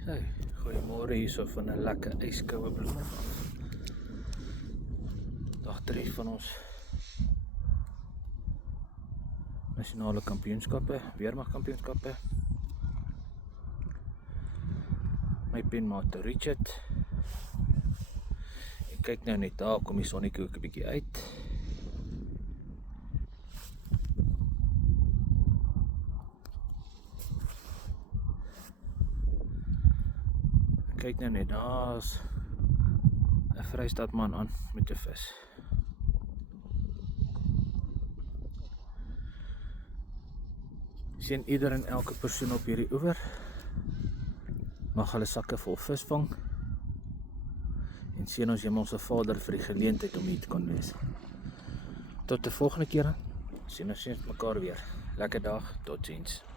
Hey, goeiemôre hierso van 'n lekker yskoue bloem. Dag 3 van ons nasionale kampioenskappe, weermagkampioenskappe. My penmaat Richard. Ek kyk nou net daar, kom die sonnetjie ook 'n bietjie uit. Kyk nou net, daar's 'n Vrystaatman aan met 'n vis. Sien ieder en elke persoon op hierdie oewer mag hulle sakke vol vis vang. En sien ons Hemelse Vader vir die geleentheid om hier te kon wees. Tot die volgende keer. Sien ons mekaar weer. Lekker dag, totsiens.